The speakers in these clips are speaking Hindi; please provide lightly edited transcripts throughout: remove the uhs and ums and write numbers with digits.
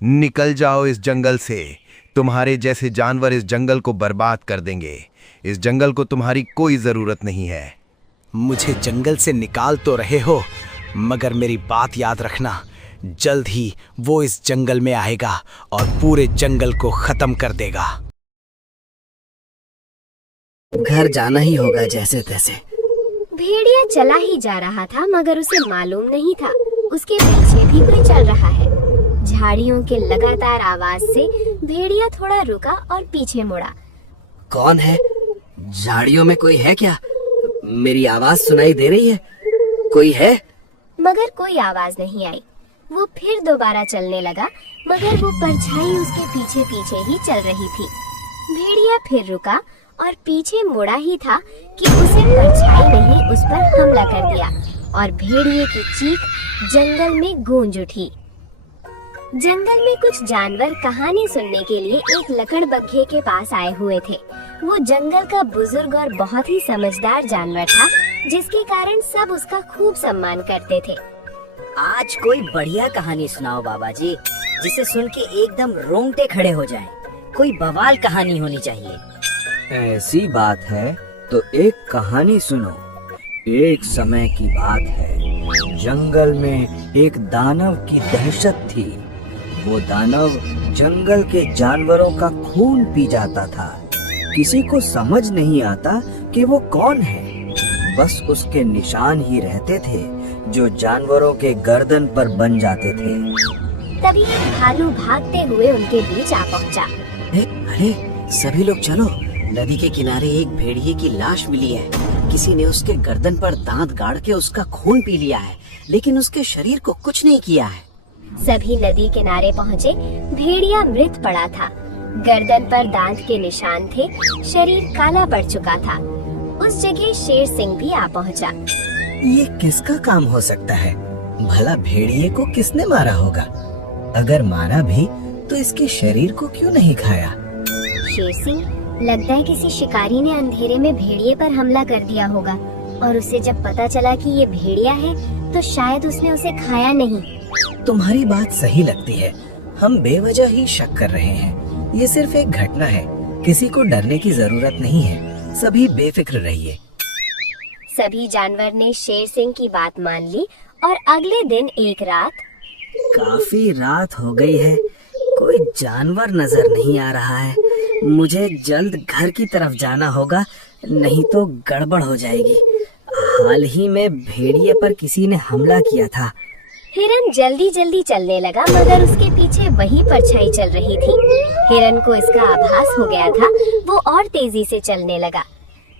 निकल जाओ इस जंगल से। तुम्हारे जैसे जानवर इस जंगल को बर्बाद कर देंगे। इस जंगल को तुम्हारी कोई जरूरत नहीं है। मुझे जंगल से निकाल तो रहे हो, मगर मेरी बात याद रखना, जल्द ही वो इस जंगल में आएगा और पूरे जंगल को खत्म कर देगा। घर जाना ही होगा जैसे तैसे। भेड़िया चला ही जा रहा था, मगर उसे मालूम नहीं था उसके पीछे भी कोई चल रहा है। झाड़ियों के लगातार आवाज से भेड़िया थोड़ा रुका और पीछे मुड़ा। कौन है? झाड़ियों में कोई है क्या? मेरी आवाज सुनाई दे रही है? कोई है? मगर कोई आवाज नहीं आई। वो फिर दोबारा चलने लगा, मगर वो परछाई उसके पीछे पीछे ही चल रही थी। भेड़िया फिर रुका और पीछे मुड़ा ही था कि उसे परछाई ने उस पर हमला कर दिया और भेड़िए की चीख जंगल में गूंज उठी। जंगल में कुछ जानवर कहानी सुनने के लिए एक लकड़बग्घे के पास आए हुए थे। वो जंगल का बुजुर्ग और बहुत ही समझदार जानवर था, जिसके कारण सब उसका खूब सम्मान करते थे। आज कोई बढ़िया कहानी सुनाओ बाबा जी, जिसे सुन के एकदम रोंगटे खड़े हो जाएं। कोई बवाल कहानी होनी चाहिए। ऐसी बात है तो एक कहानी सुनो। एक समय की बात है, जंगल में एक दानव की दहशत थी। वो दानव जंगल के जानवरों का खून पी जाता था। किसी को समझ नहीं आता कि वो कौन है। बस उसके निशान ही रहते थे जो जानवरों के गर्दन पर बन जाते थे। तभी एक भालू भागते हुए उनके बीच आ पहुंचा। अरे सभी लोग चलो, नदी के किनारे एक भेड़िए की लाश मिली है। किसी ने उसके गर्दन पर दांत गाड़ के उसका खून पी लिया है, लेकिन उसके शरीर को कुछ नहीं किया है। सभी नदी किनारे पहुँचे। भेड़िया मृत पड़ा था, गर्दन पर दांत के निशान थे, शरीर काला पड़ चुका था। उस जगह शेर सिंह भी आ पहुँचा। ये किसका काम हो सकता है? भला भेड़िए को किसने मारा होगा? अगर मारा भी तो इसके शरीर को क्यों नहीं खाया? शेर सिंह, लगता है किसी शिकारी ने अंधेरे में भेड़िए पर हमला कर दिया होगा, और उसे जब पता चला कि ये भेड़िया है तो शायद उसने उसे खाया नहीं। तुम्हारी बात सही लगती है। हम बेवजह ही शक कर रहे हैं। ये सिर्फ एक घटना है, किसी को डरने की जरूरत नहीं है। सभी बेफिक्र रहिए। सभी जानवर ने शेर सिंह की बात मान ली और अगले दिन एक रात। काफी रात हो गई है, कोई जानवर नजर नहीं आ रहा है। मुझे जल्द घर की तरफ जाना होगा, नहीं तो गड़बड़ हो जाएगी। हाल ही में भेड़िए पर किसी ने हमला किया था। हिरन जल्दी जल्दी चलने लगा, मगर उसके पीछे वही परछाई चल रही थी। हिरन को इसका आभास हो गया था, वो और तेजी से चलने लगा।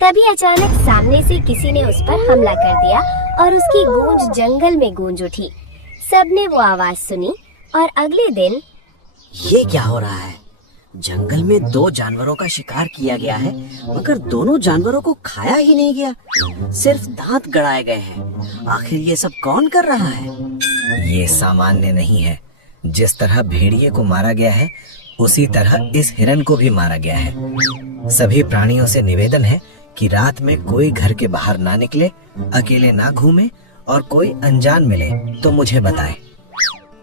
तभी अचानक सामने से किसी ने उस पर हमला कर दिया और उसकी गूंज जंगल में गूंज उठी। सबने वो आवाज सुनी और अगले दिन। ये क्या हो रहा है? जंगल में दो जानवरों का शिकार किया गया है, मगर दोनों जानवरों को खाया ही नहीं गया, सिर्फ दांत गड़ाए गए हैं। आखिर ये सब कौन कर रहा है? ये सामान्य नहीं है। जिस तरह भेड़िए को मारा गया है, उसी तरह इस हिरन को भी मारा गया है। सभी प्राणियों से निवेदन है कि रात में कोई घर के बाहर ना निकले, अकेले ना घूमे, और कोई अनजान मिले तो मुझे बताए।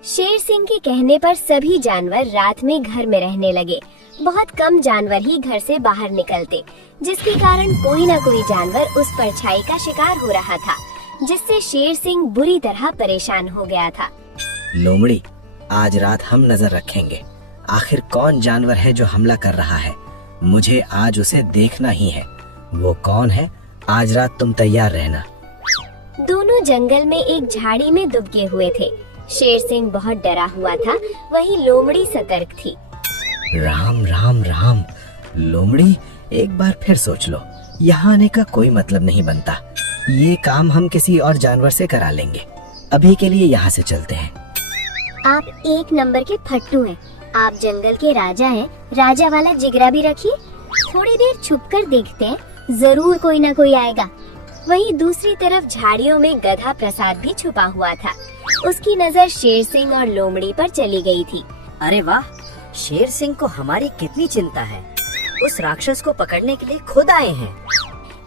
शेर सिंह के कहने पर सभी जानवर रात में घर में रहने लगे। बहुत कम जानवर ही घर से बाहर निकलते, जिसके कारण कोई न कोई जानवर उस परछाई का शिकार हो रहा था, जिससे शेर सिंह बुरी तरह परेशान हो गया था। लोमड़ी, आज रात हम नजर रखेंगे। आखिर कौन जानवर है जो हमला कर रहा है? मुझे आज उसे देखना ही है। वो कौन है? आज रात तुम तैयार रहना। दोनों जंगल में एक झाड़ी में दुबके हुए थे। शेर सिंह बहुत डरा हुआ था, वहीं लोमड़ी सतर्क थी। राम राम राम। लोमड़ी, एक बार फिर सोच लो, यहाँ आने का कोई मतलब नहीं बनता। ये काम हम किसी और जानवर से करा लेंगे। अभी के लिए यहाँ से चलते हैं। आप एक नंबर के फट्टू हैं। आप जंगल के राजा हैं, राजा वाला जिगरा भी रखिए। थोड़ी देर छुपकर देखते हैं, जरूर कोई ना कोई आएगा। वहीं दूसरी तरफ झाड़ियों में गधा प्रसाद भी छुपा हुआ था। उसकी नजर शेर सिंह और लोमड़ी पर चली गई थी। अरे वाह, शेर सिंह को हमारी कितनी चिंता है। उस राक्षस को पकड़ने के लिए खुद आए हैं।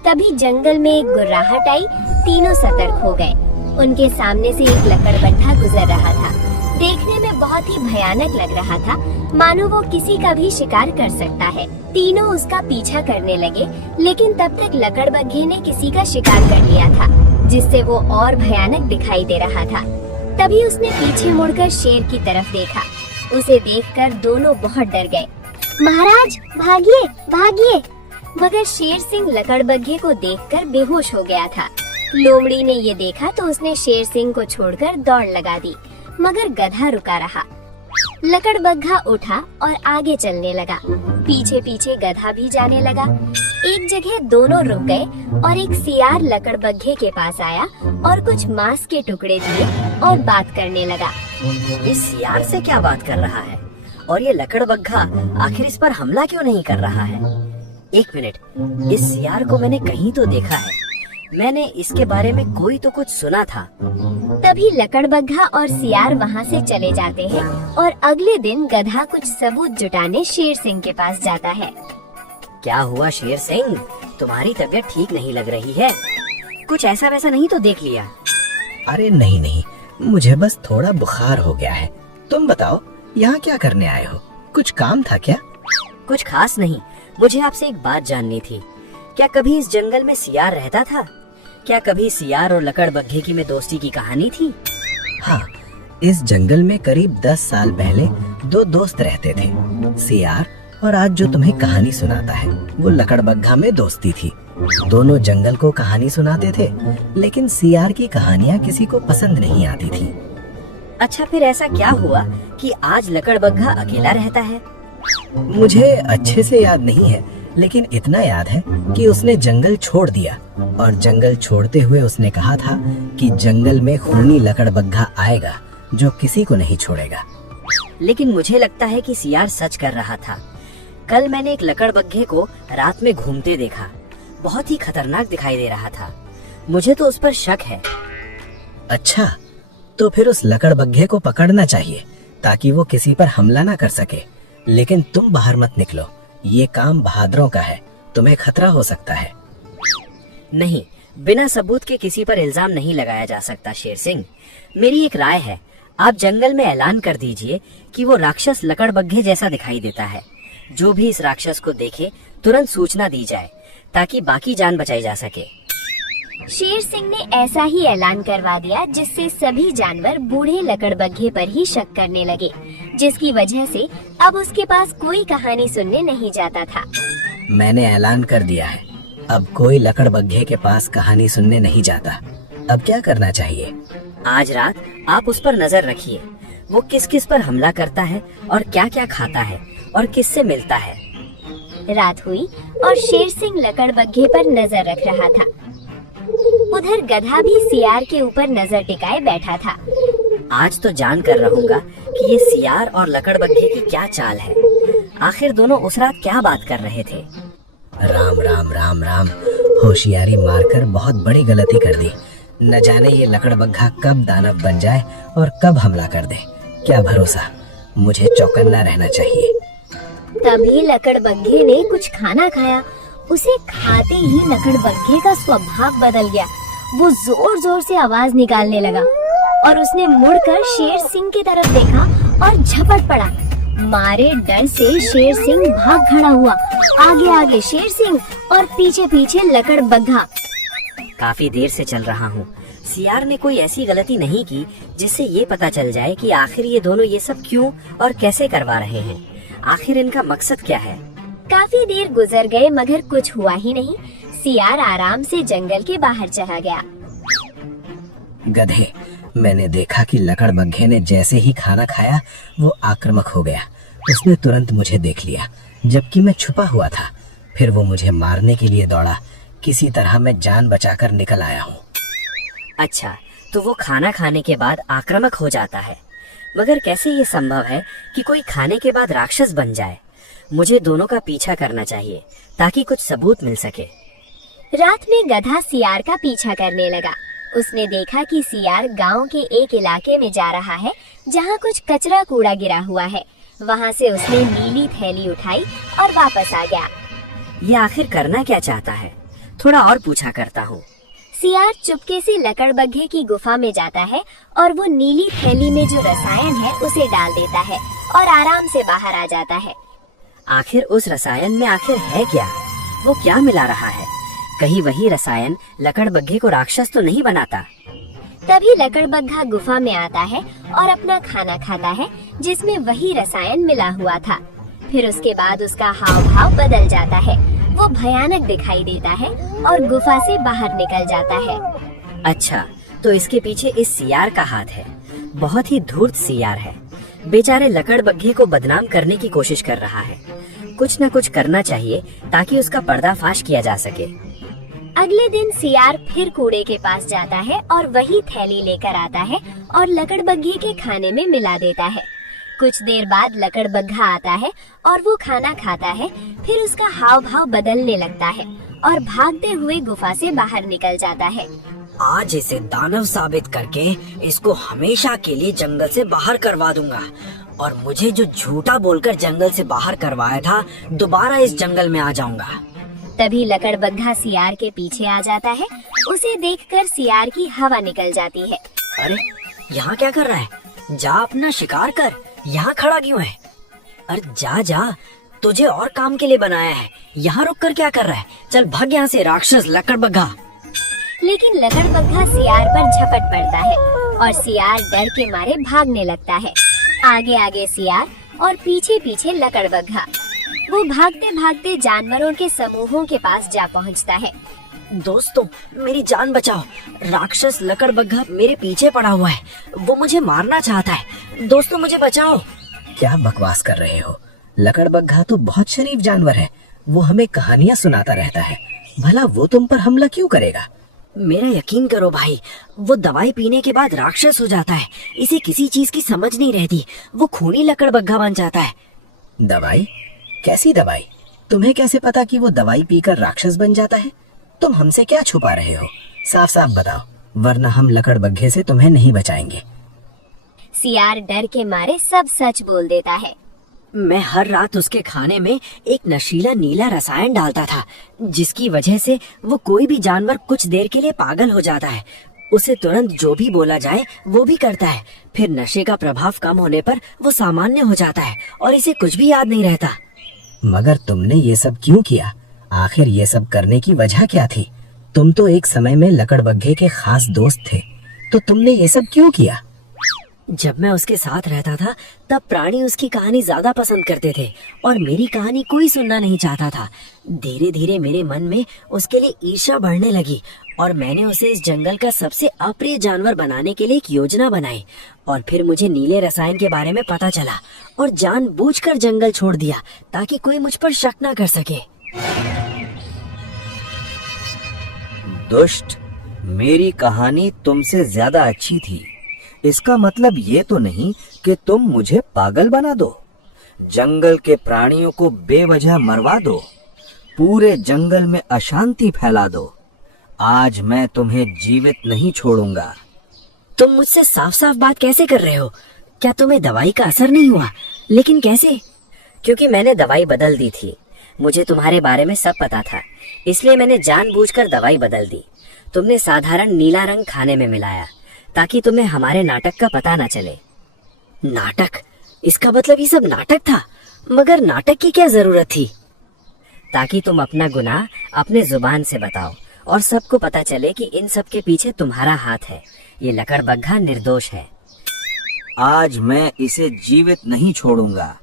तभी जंगल में एक गुर्राहट आई। तीनों सतर्क हो गए। उनके सामने से एक लकड़बट्टा गुजर रहा था। देखने में बहुत ही भयानक लग रहा था, मानो वो किसी का भी शिकार कर सकता है। तीनों उसका पीछा करने लगे, लेकिन तब तक लकड़बग्घे ने किसी का शिकार कर लिया था, जिससे वो और भयानक दिखाई दे रहा था। तभी उसने पीछे मुड़कर शेर की तरफ देखा। उसे देखकर दोनों बहुत डर गए। महाराज भागिए, भागिए! मगर शेर सिंह लकड़बग्घे को देखकर बेहोश हो गया था। लोमड़ी ने ये देखा तो उसने शेर सिंह को छोड़कर दौड़ लगा दी, मगर गधा रुका रहा। लकड़बग्घा उठा और आगे चलने लगा। पीछे पीछे गधा भी जाने लगा। एक जगह दोनों रुक गए और एक सियार लकड़बग्घे के पास आया और कुछ मांस के टुकड़े दिए और बात करने लगा। इस सियार से क्या बात कर रहा है? और ये लकड़बग्घा आखिर इस पर हमला क्यों नहीं कर रहा है? एक मिनट, इस सियार को मैंने कहीं तो देखा है। मैंने इसके बारे में कोई तो कुछ सुना था। तभी लकड़बग्घा और सियार वहाँ से चले जाते हैं और अगले दिन गधा कुछ सबूत जुटाने शेर सिंह के पास जाता है। क्या हुआ शेर सिंह? तुम्हारी तबीयत ठीक नहीं लग रही है। कुछ ऐसा वैसा नहीं तो देख लिया? अरे नहीं नहीं, मुझे बस थोड़ा बुखार हो गया है। तुम बताओ, यहाँ क्या करने आए हो? कुछ काम था क्या? कुछ खास नहीं, मुझे आपसे एक बात जाननी थी। क्या कभी इस जंगल में सियार रहता था? क्या कभी सियार और लकड़बग्घे की में दोस्ती की कहानी थी? हाँ, इस जंगल में करीब 10 साल पहले दो दोस्त रहते थे, सियार और आज जो तुम्हें कहानी सुनाता है वो लकड़बग्घा में दोस्ती थी। दोनों जंगल को कहानी सुनाते थे, लेकिन सियार की कहानियाँ किसी को पसंद नहीं आती थी। अच्छा, फिर ऐसा क्या हुआ कि आज लकड़बग्घा अकेला रहता है? मुझे अच्छे से याद नहीं है, लेकिन इतना याद है कि उसने जंगल छोड़ दिया और जंगल छोड़ते हुए उसने कहा था कि जंगल में खूनी लकड़बग्घा आएगा जो किसी को नहीं छोड़ेगा। लेकिन मुझे लगता है कि सियार सच कर रहा था। कल मैंने एक लकड़बग्घे को रात में घूमते देखा। बहुत ही खतरनाक दिखाई दे रहा था। मुझे तो उस पर शक है। अच्छा, तो फिर उस लकड़बग्घे को पकड़ना चाहिए ताकि वो किसी पर हमला ना कर सके। लेकिन तुम बाहर मत निकलो, ये काम बहादुरों का है, तुम्हें खतरा हो सकता है। नहीं, बिना सबूत के किसी पर इल्जाम नहीं लगाया जा सकता शेर सिंह। मेरी एक राय है, आप जंगल में ऐलान कर दीजिए कि वो राक्षस लकड़बग्घे जैसा दिखाई देता है। जो भी इस राक्षस को देखे तुरंत सूचना दी जाए ताकि बाकी जान बचाई जा सके। शेर सिंह ने ऐसा ही ऐलान करवा दिया, जिससे सभी जानवर बूढ़े लकड़बग्घे पर ही शक करने लगे, जिसकी वजह से अब उसके पास कोई कहानी सुनने नहीं जाता था। मैंने ऐलान कर दिया है, अब कोई लकड़बग्घे के पास कहानी सुनने नहीं जाता। अब क्या करना चाहिए? आज रात आप उस पर नजर रखिए। वो किस किस पर हमला करता है और क्या क्या खाता है और किससे मिलता है। रात हुई और शेर सिंह लकड़बग्घे पर नजर रख रहा था। उधर गधा भी सियार के ऊपर नजर टिकाए बैठा था। आज तो जान कर रहूंगा कि ये सियार और लकड़बग्घे की क्या चाल है। आखिर दोनों उस रात क्या बात कर रहे थे। राम राम राम राम, होशियारी मारकर बहुत बड़ी गलती कर दी। न जाने ये लकड़बग्घा कब दानव बन जाए और कब हमला कर दे। क्या भरोसा, मुझे चौकन्ना रहना चाहिए। तभी लकड़बग्घे ने कुछ खाना खाया। उसे खाते ही लकड़बग्घे का स्वभाव बदल गया। वो जोर जोर से आवाज निकालने लगा और उसने मुड़कर शेर सिंह की तरफ देखा और झपट पड़ा। मारे डर से शेर सिंह भाग खड़ा हुआ। आगे आगे शेर सिंह और पीछे पीछे लकड़बग्घा। काफी देर से चल रहा हूँ। सियार ने कोई ऐसी गलती नहीं की जिससे ये पता चल जाए कि आखिर ये दोनों ये सब क्यों और कैसे करवा रहे हैं। आखिर इनका मकसद क्या है। काफी देर गुजर गए मगर कुछ हुआ ही नहीं। सियार आराम से जंगल के बाहर चला गया। गधे, मैंने देखा कि लकड़बग्घे ने जैसे ही खाना खाया वो आक्रामक हो गया। उसने तुरंत मुझे देख लिया जबकि मैं छुपा हुआ था। फिर वो मुझे मारने के लिए दौड़ा। किसी तरह मैं जान बचाकर निकल आया हूँ। अच्छा, तो वो खाना खाने के बाद आक्रामक हो जाता है। मगर कैसे ये संभव है कि कोई खाने के बाद राक्षस बन जाए। मुझे दोनों का पीछा करना चाहिए ताकि कुछ सबूत मिल सके। रात में गधा सियार का पीछा करने लगा। उसने देखा कि सियार गांव के एक इलाके में जा रहा है जहां कुछ कचरा कूड़ा गिरा हुआ है। वहां से उसने नीली थैली उठाई और वापस आ गया। ये आखिर करना क्या चाहता है, थोड़ा और पूछा करता हूँ। सियार चुपके से लकड़बग्घे की गुफा में जाता है और वो नीली थैली में जो रसायन है उसे डाल देता है और आराम से बाहर आ जाता है। आखिर उस रसायन में आखिर है क्या? वो क्या मिला रहा है? कहीं वही रसायन लकड़बग्घे को राक्षस तो नहीं बनाता? तभी लकड़बग्घा गुफा में आता है और अपना खाना खाता है जिसमें वही रसायन मिला हुआ था। फिर उसके बाद उसका हाव भाव बदल जाता है, वो भयानक दिखाई देता है और गुफा से बाहर निकल जाता है। अच्छा, तो इसके पीछे इस सियार का हाथ है। बहुत ही धूर्त सियार है, बेचारे लकड़बग्घे को बदनाम करने की कोशिश कर रहा है। कुछ न कुछ करना चाहिए ताकि उसका पर्दाफाश किया जा सके। अगले दिन सियार फिर कूड़े के पास जाता है और वही थैली लेकर आता है और लकड़बग्घे के खाने में मिला देता है। कुछ देर बाद लकड़बग्घा आता है और वो खाना खाता है। फिर उसका हाव भाव बदलने लगता है और भागते हुए गुफा से बाहर निकल जाता है। आज इसे दानव साबित करके इसको हमेशा के लिए जंगल से बाहर करवा दूंगा और मुझे जो झूठा बोलकर जंगल से बाहर करवाया था दोबारा इस जंगल में आ जाऊंगा। तभी लकड़बग्घा सियार के पीछे आ जाता है। उसे देखकर सियार की हवा निकल जाती है। अरे यहाँ क्या कर रहा है? जा अपना शिकार कर, यहाँ खड़ा क्यों है? अरे जा जा, तुझे और काम के लिए बनाया है, यहाँ रुक कर क्या कर रहा है? चल भाग यहाँ से राक्षस लकड़बग्घा। लेकिन लकड़बग्घा सियार पर झपट पड़ता है और सियार डर के मारे भागने लगता है। आगे आगे सियार और पीछे पीछे लकड़बग्घा। वो भागते भागते जानवरों के समूहों के पास जा पहुंचता है। दोस्तों मेरी जान बचाओ, राक्षस लकड़बग्घा मेरे पीछे पड़ा हुआ है, वो मुझे मारना चाहता है। दोस्तों मुझे बचाओ। क्या बकवास कर रहे हो? लकड़बग्घा तो बहुत शरीफ जानवर है, वो हमें कहानियाँ सुनाता रहता है। भला वो तुम पर हमला क्यों करेगा? मेरा यकीन करो भाई, वो दवाई पीने के बाद राक्षस हो जाता है। इसे किसी चीज की समझ नहीं रहती, वो खूनी लकड़बग्घा बन जाता है। दवाई? कैसी दवाई? तुम्हें कैसे पता कि वो दवाई पीकर राक्षस बन जाता है? तुम हमसे क्या छुपा रहे हो? साफ साफ बताओ, वरना हम लकड़बग्घे से तुम्हें नहीं बचाएंगे। सियार डर के मारे सब सच बोल देता है। मैं हर रात उसके खाने में एक नशीला नीला रसायन डालता था, जिसकी वजह से वो कोई भी जानवर कुछ देर के लिए पागल हो जाता है। उसे तुरंत जो भी बोला जाए वो भी करता है। फिर नशे का प्रभाव कम होने पर वो सामान्य हो जाता है और इसे कुछ भी याद नहीं रहता। मगर तुमने ये सब क्यों किया? आखिर ये सब करने की वजह क्या थी? तुम तो एक समय में लकड़बग्घे के खास दोस्त थे, तो तुमने ये सब क्यों किया? जब मैं उसके साथ रहता था तब प्राणी उसकी कहानी ज्यादा पसंद करते थे और मेरी कहानी कोई सुनना नहीं चाहता था। धीरे धीरे मेरे मन में उसके लिए ईर्ष्या बढ़ने लगी और मैंने उसे इस जंगल का सबसे अप्रिय जानवर बनाने के लिए एक योजना बनाई। और फिर मुझे नीले रसायन के बारे में पता चला और जानबूझकर जंगल छोड़ दिया ताकि कोई मुझ पर शक न कर सके। दुष्ट, मेरी कहानी तुमसे ज्यादा अच्छी थी। इसका मतलब ये तो नहीं कि तुम मुझे पागल बना दो, जंगल के प्राणियों को बेवजह मरवा दो, पूरे जंगल में अशांति फैला दो। आज मैं तुम्हें जीवित नहीं छोड़ूंगा। तुम मुझसे साफ साफ बात कैसे कर रहे हो? क्या तुम्हें दवाई का असर नहीं हुआ? लेकिन कैसे? क्योंकि मैंने दवाई बदल दी थी। मुझे तुम्हारे बारे में सब पता था, इसलिए मैंने जानबूझकर दवाई बदल दी। तुमने साधारण नीला रंग खाने में मिलाया ताकि तुम्हें हमारे नाटक का पता न चले। नाटक? इसका मतलब ये सब नाटक था? मगर नाटक की क्या जरूरत थी? ताकि तुम अपना गुनाह अपने जुबान से बताओ और सबको पता चले कि इन सब के पीछे तुम्हारा हाथ है। ये लकड़बग्घा निर्दोष है। आज मैं इसे जीवित नहीं छोड़ूंगा।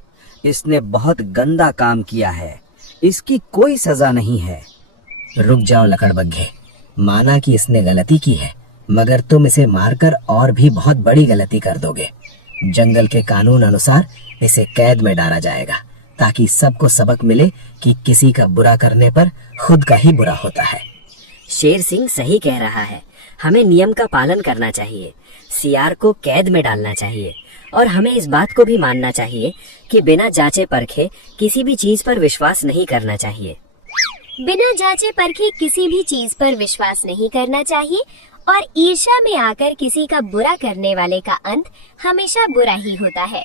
इसने बहुत गंदा काम किया है, इसकी कोई सजा नहीं है। रुक जाओ लकड़बग्घे, माना कि इसने गलती की है, मगर तुम इसे मारकर और भी बहुत बड़ी गलती कर दोगे। जंगल के कानून अनुसार इसे कैद में डाला जाएगा ताकि सबको सबक मिले कि किसी का बुरा करने पर खुद का ही बुरा होता है। शेर सिंह सही कह रहा है, हमें नियम का पालन करना चाहिए। सियार को कैद में डालना चाहिए और हमें इस बात को भी मानना चाहिए कि बिना जांचे परखे किसी भी चीज पर विश्वास नहीं करना चाहिए। बिना जांचे परखे किसी भी चीज पर विश्वास नहीं करना चाहिए और ईर्ष्या में आकर किसी का बुरा करने वाले का अंत हमेशा बुरा ही होता है।